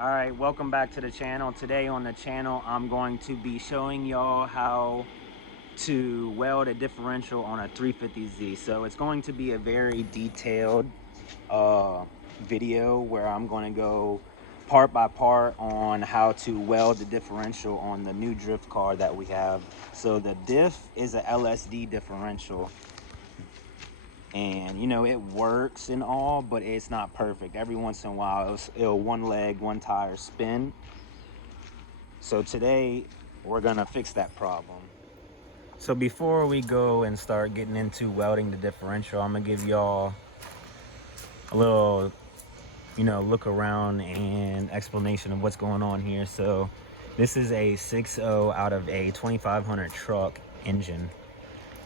Alright, welcome back to the channel. Today on the channel I'm going to be showing y'all how to weld a differential on a 350Z. So it's going to be a very detailed video where I'm going to go part by part on how to weld the differential on the new drift car that we have. So the Diff is a LSD differential, and you know, it works and all, but it's not perfect. Every once in a while it'll one leg, one tire spin. So today we're gonna fix that problem. So before we go and start getting into welding the differential, I'm gonna give y'all a little, look around and explanation of what's going on here. So this is a 6.0 out of a 2500 truck engine.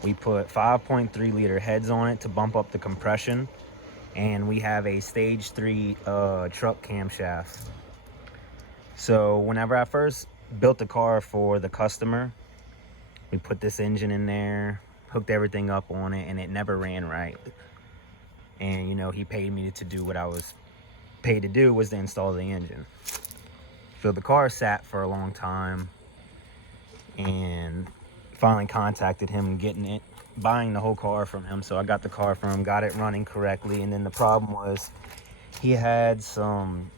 We put 5.3 liter heads on it to bump up the compression, and we have a stage 3 truck camshaft. So whenever I first built the car for the customer, we put this engine in there, hooked everything up on it, and it never ran right. And he paid me to do what I was paid to do, was to install the engine. So the car sat for a long time, and finally contacted him and buying the whole car from him. So I got the car from him, got it running correctly, and then the problem was he had some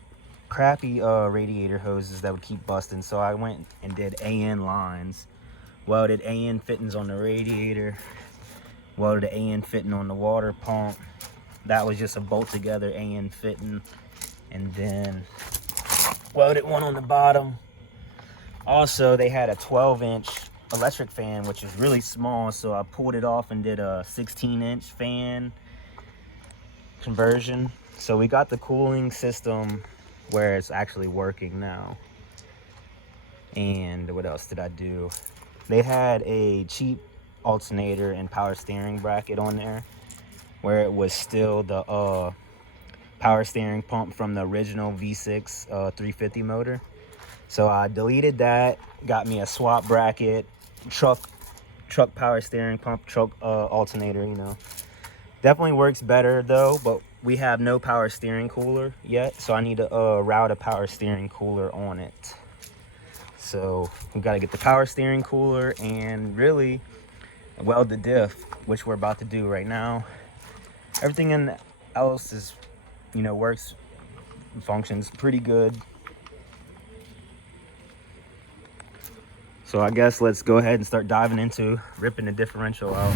crappy radiator hoses that would keep busting. So I went and did AN lines, welded AN fittings on the radiator, welded the AN fitting on the water pump. That was just a bolt together AN fitting, and then welded one on the bottom. Also, they had a 12-inch electric fan, which is really small, so I pulled it off and did a 16-inch fan conversion. So we got the cooling system where it's actually working now. And what else did I do? They had a cheap alternator and power steering bracket on there, where it was still the power steering pump from the original V6 350 motor. So I deleted that, got me a swap bracket, truck power steering pump, truck alternator. Definitely works better though, but we have no power steering cooler yet, so I need to route a power steering cooler on it. So we got to get the power steering cooler and really weld the diff, which we're about to do right now. Everything else is, works, functions pretty good. So I guess let's go ahead and start diving into ripping the differential out.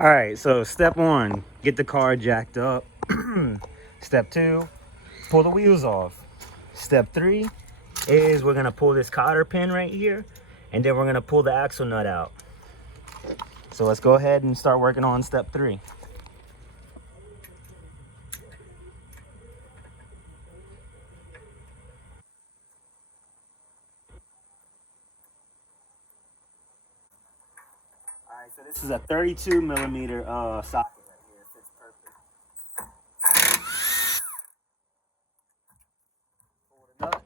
All right, so step one, get the car jacked up. Step two, pull the wheels off. Step three is we're gonna pull this cotter pin right here, and then we're gonna pull the axle nut out. So let's go ahead and start working on step three. All right, so this is a 32 millimeter socket right here. It fits perfect. Pull the nut,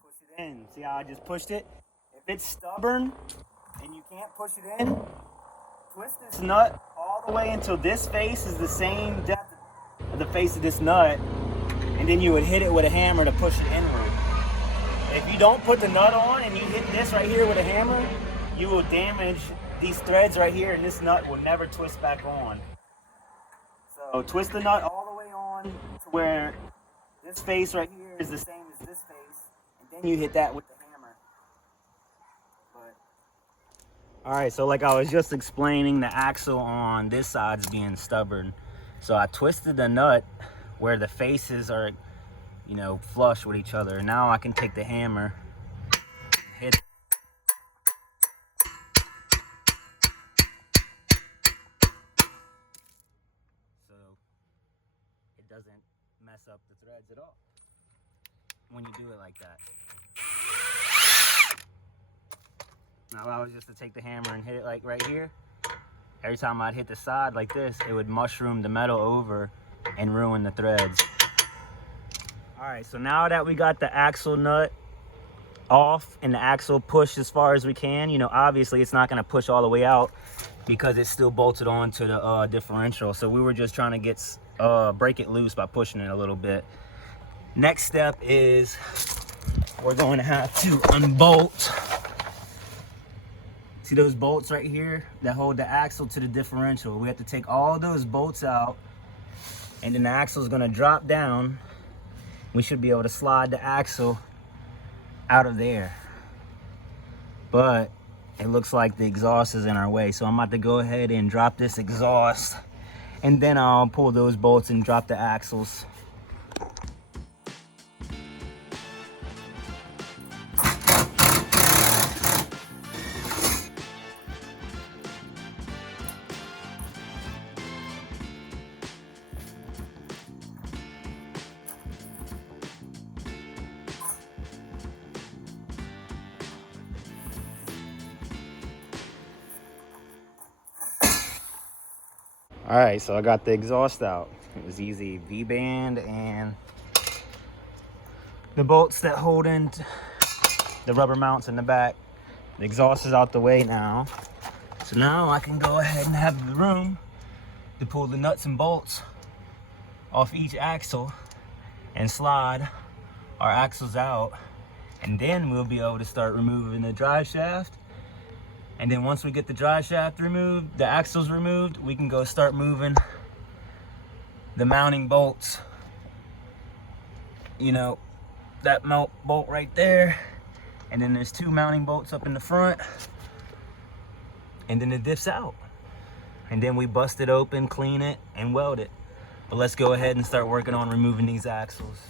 push it in. See how I just pushed it? If it's stubborn and you can't push it in, twist this nut all the way until this face is the same depth of the face of this nut, and then you would hit it with a hammer to push it inward. If you don't put the nut on and you hit this right here with a hammer, you will damage these threads right here, and this nut will never twist back on. So twist the nut all the way on to where this face right here is the same as this face, and then you hit that with the hammer. All right, so like I was just explaining, the axle on this side's being stubborn. So I twisted the nut where the faces are, you know, flush with each other. Now I can take the hammer, hit. So it doesn't mess up the threads at all when you do it like that. Now if I was just to take the hammer and hit it like right here, every time I'd hit the side like this, it would mushroom the metal over and ruin the threads. All right, so now that we got the axle nut off and the axle pushed as far as we can, you know, obviously it's not gonna push all the way out because it's still bolted onto the differential. So we were just trying to get break it loose by pushing it a little bit. Next step is we're going to have to unbolt. See those bolts right here that hold the axle to the differential? We have to take all those bolts out, and then the axle is gonna drop down. We should be able to slide the axle out of there. But it looks like the exhaust is in our way. So I'm about to go ahead and drop this exhaust, and then I'll pull those bolts and drop the axles. All right, so I got the exhaust out. It was easy. V-band and the bolts that hold in the rubber mounts in the back. The exhaust is out the way now. So now I can go ahead and have the room to pull the nuts and bolts off each axle and slide our axles out. And then we'll be able to start removing the drive shaft. And then once we get the drive shaft removed, the axles removed, we can go start moving the mounting bolts. You know, that bolt right there. And then there's two mounting bolts up in the front. And then the diff's out. And then we bust it open, clean it, and weld it. But let's go ahead and start working on removing these axles.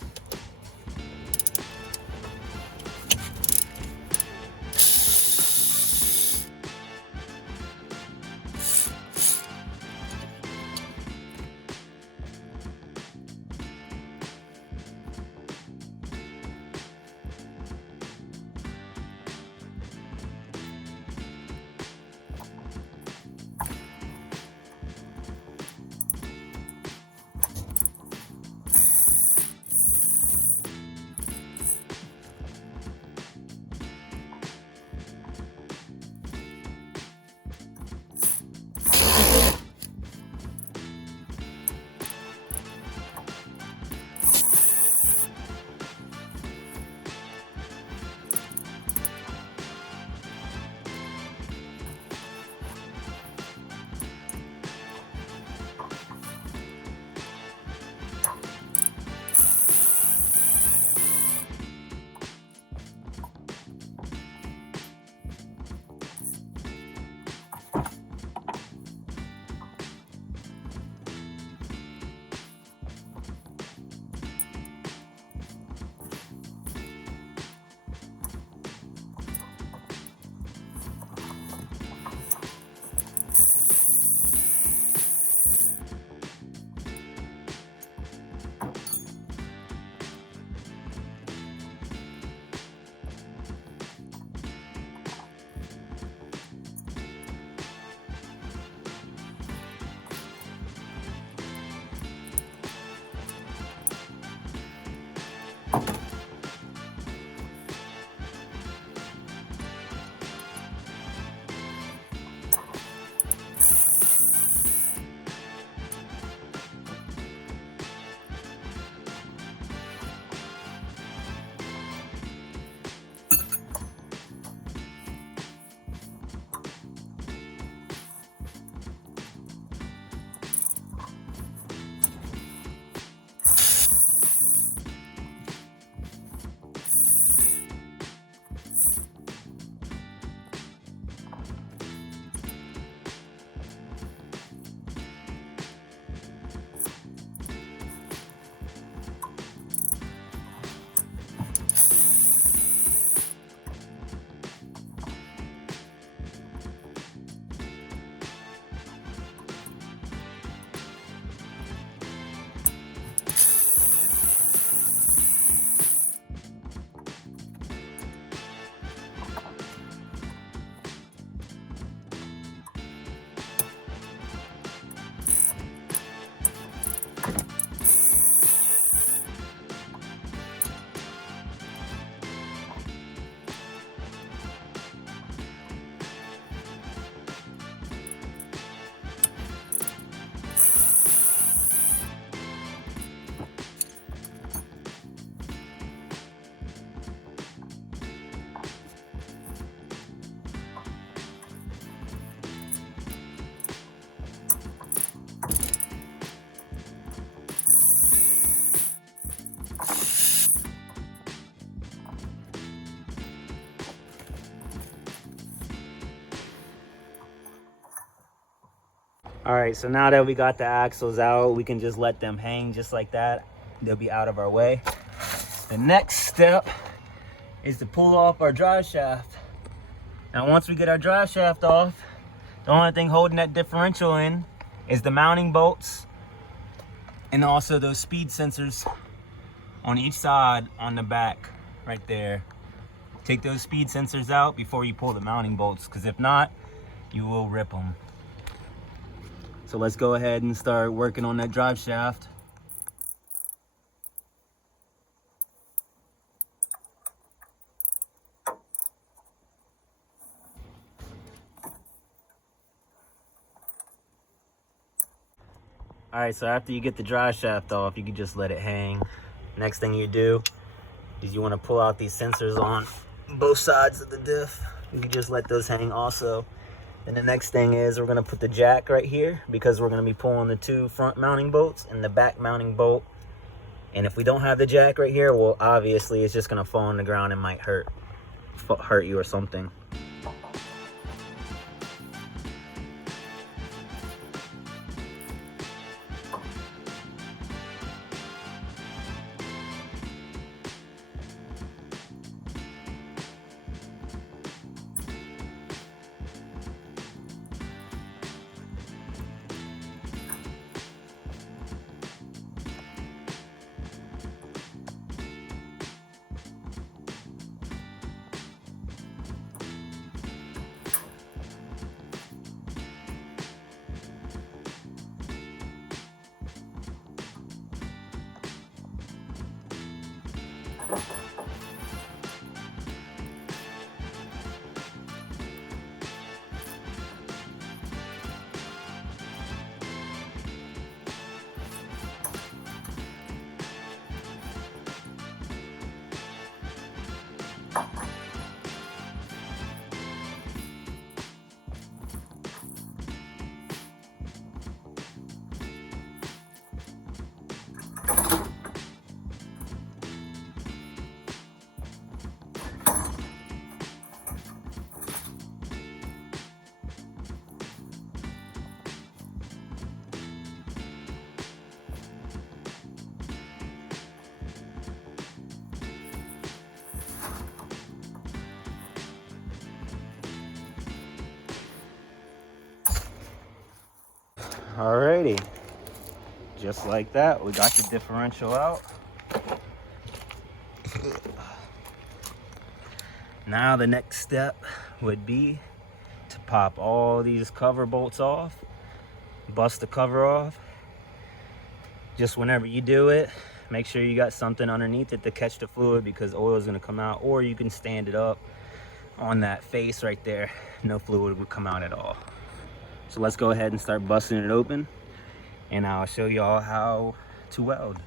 All right, so now that we got the axles out, we can just let them hang just like that. They'll be out of our way. The next step is to pull off our drive shaft. Now, once we get our drive shaft off, the only thing holding that differential in is the mounting bolts and also those speed sensors on each side on the back right there. Take those speed sensors out before you pull the mounting bolts, because if not, you will rip them. So let's go ahead and start working on that drive shaft. All right, so after you get the drive shaft off, you can just let it hang. Next thing you do is you want to pull out these sensors on both sides of the diff. You can just let those hang also. And the next thing is we're going to put the jack right here, because we're going to be pulling the 2 front mounting bolts and the back mounting bolt. And if we don't have the jack right here, well, obviously it's just going to fall on the ground and might hurt you or something. Alrighty, just like that, we got the differential out. Now the next step would be to pop all these cover bolts off, bust the cover off. Just whenever you do it, make sure you got something underneath it to catch the fluid, because oil is going to come out, or you can stand it up on that face right there. No fluid would come out at all. So let's go ahead and start busting it open, and I'll show y'all how to weld.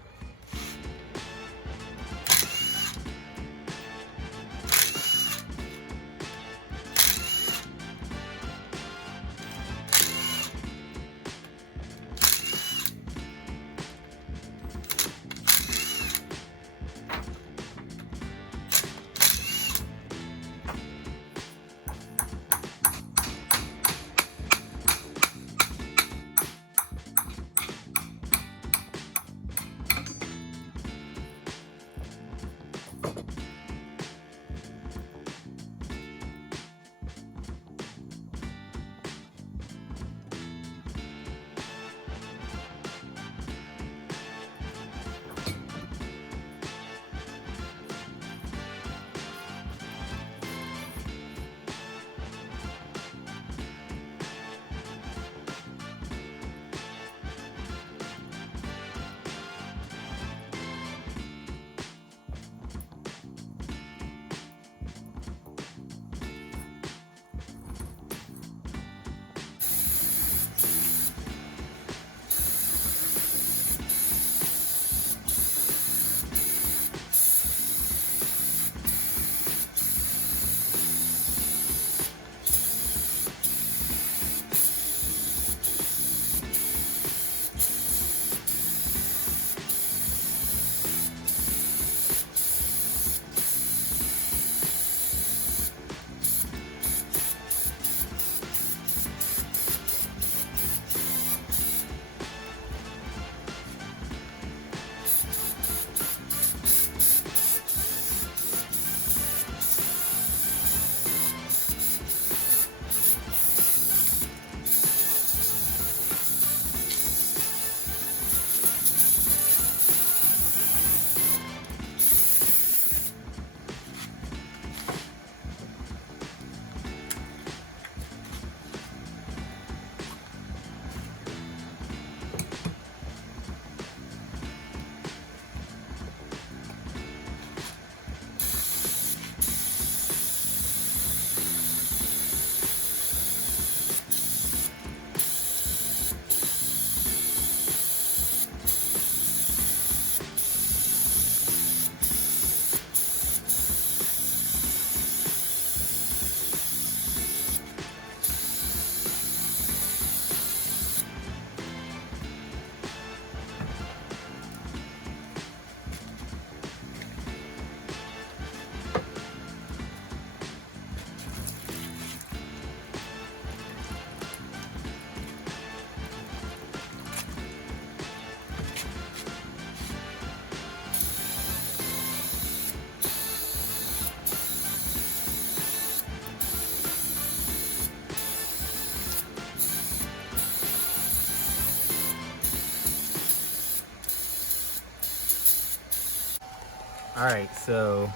Alright, so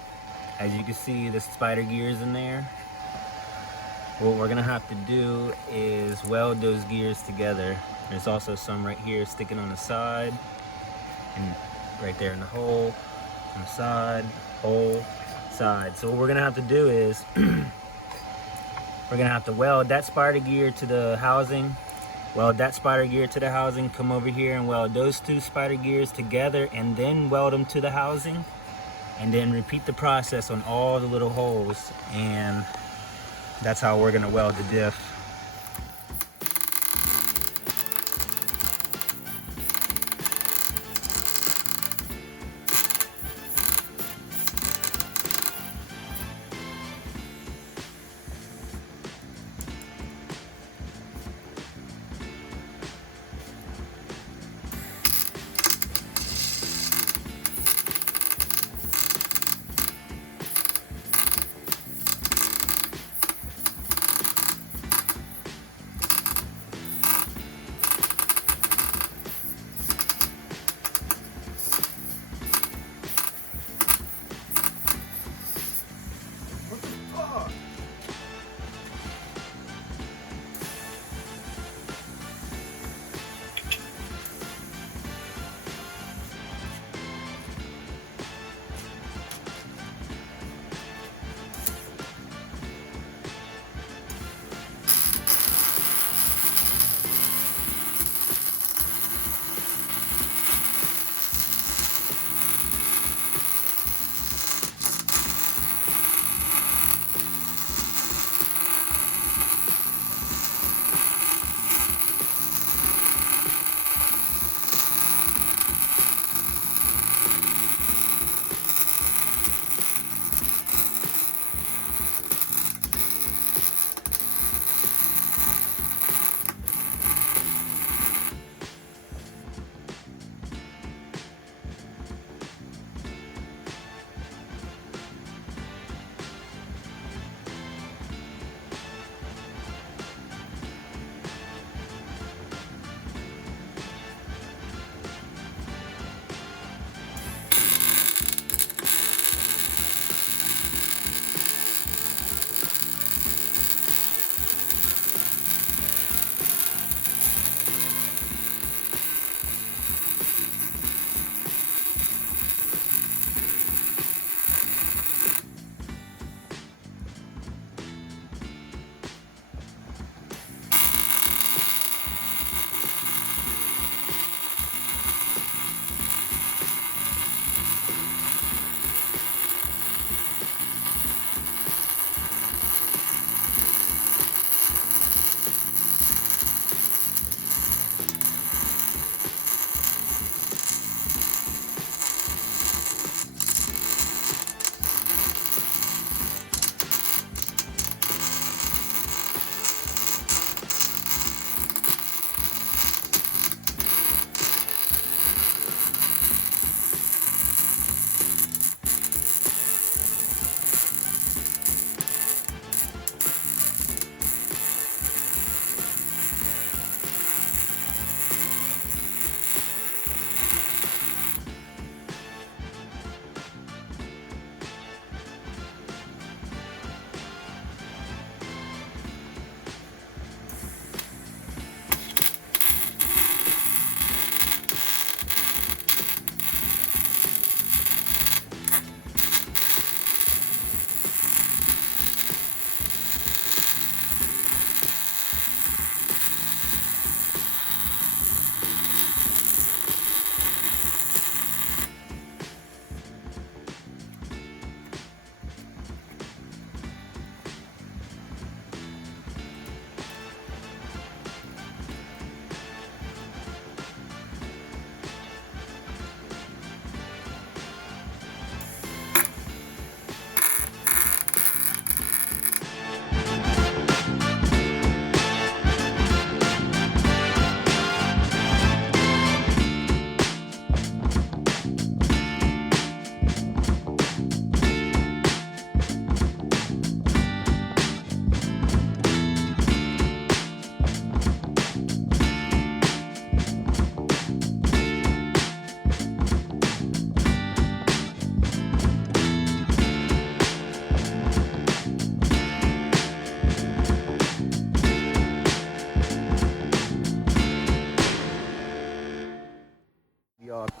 as you can see, the spider gears in there. What we're gonna have to do is weld those gears together. There's also some right here sticking on the side, and right there in the hole, on the side, hole, side. So what we're gonna have to do is we're gonna have to weld that spider gear to the housing, weld that spider gear to the housing, come over here and weld those two spider gears together, and then weld them to the housing, and then repeat the process on all the little holes, and that's how we're gonna weld the diff.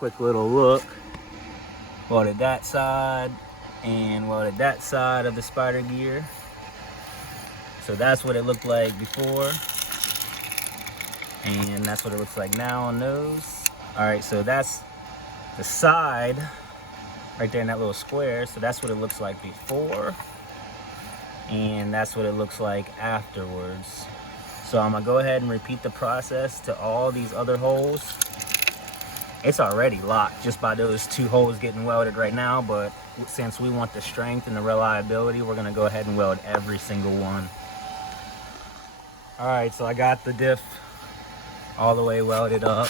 quick little look. Welded that side and welded that side of the spider gear. So that's what it looked like before, and that's what it looks like now on those. All right, so that's the side right there in that little square. So that's what it looks like before, and that's what it looks like afterwards. So I'm gonna go ahead and repeat the process to all these other holes. It's already locked just by those 2 holes getting welded right now, but since we want the strength and the reliability, we're gonna go ahead and weld every single one. All right, so I got the diff all the way welded up.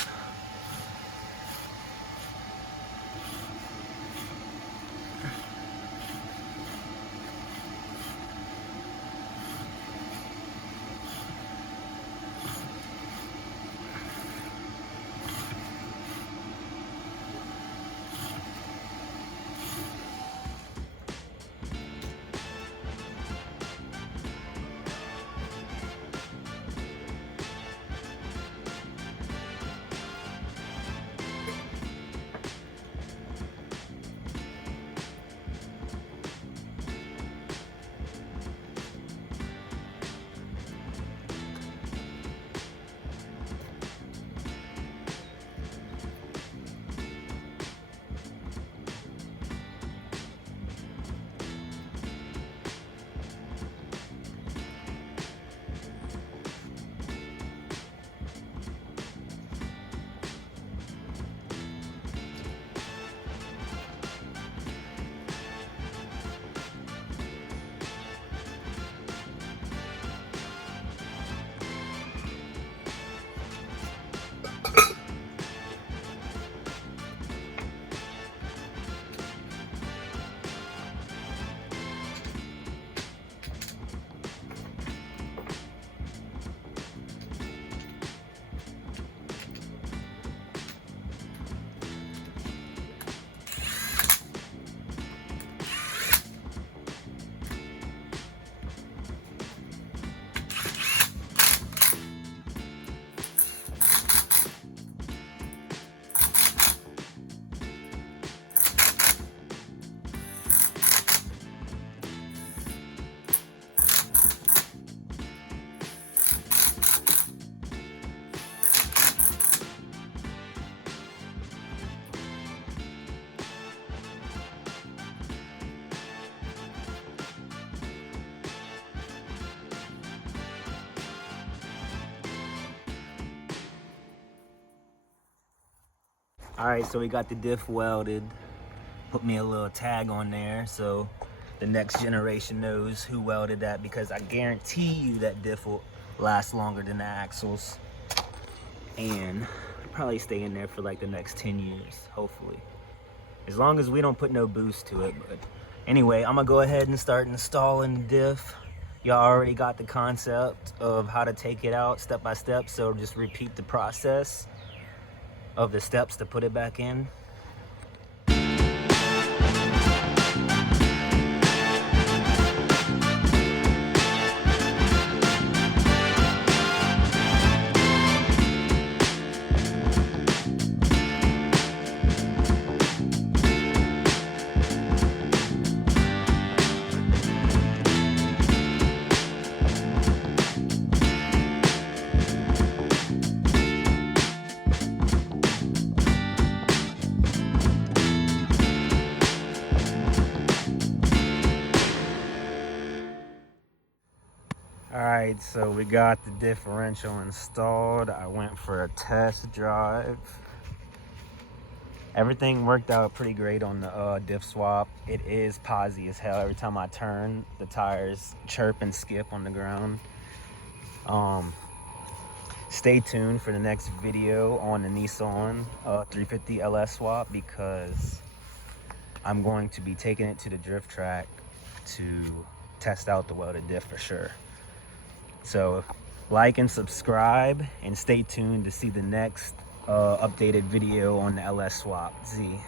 All right, so we got the diff welded. Put me a little tag on there so the next generation knows who welded that, because I guarantee you that diff will last longer than the axles and probably stay in there for like the next 10 years, hopefully. As long as we don't put no boost to it. But anyway, I'm gonna go ahead and start installing the diff. Y'all already got the concept of how to take it out step by step, so just repeat the process of the steps to put it back in. All right, so we got the differential installed. I went for a test drive. Everything worked out pretty great on the diff swap. It is posy as hell. Every time I turn, the tires chirp and skip on the ground. Stay tuned for the next video on the Nissan 350 LS swap, because I'm going to be taking it to the drift track to test out the welded diff for sure. So like and subscribe and stay tuned to see the next updated video on the LS swap Z.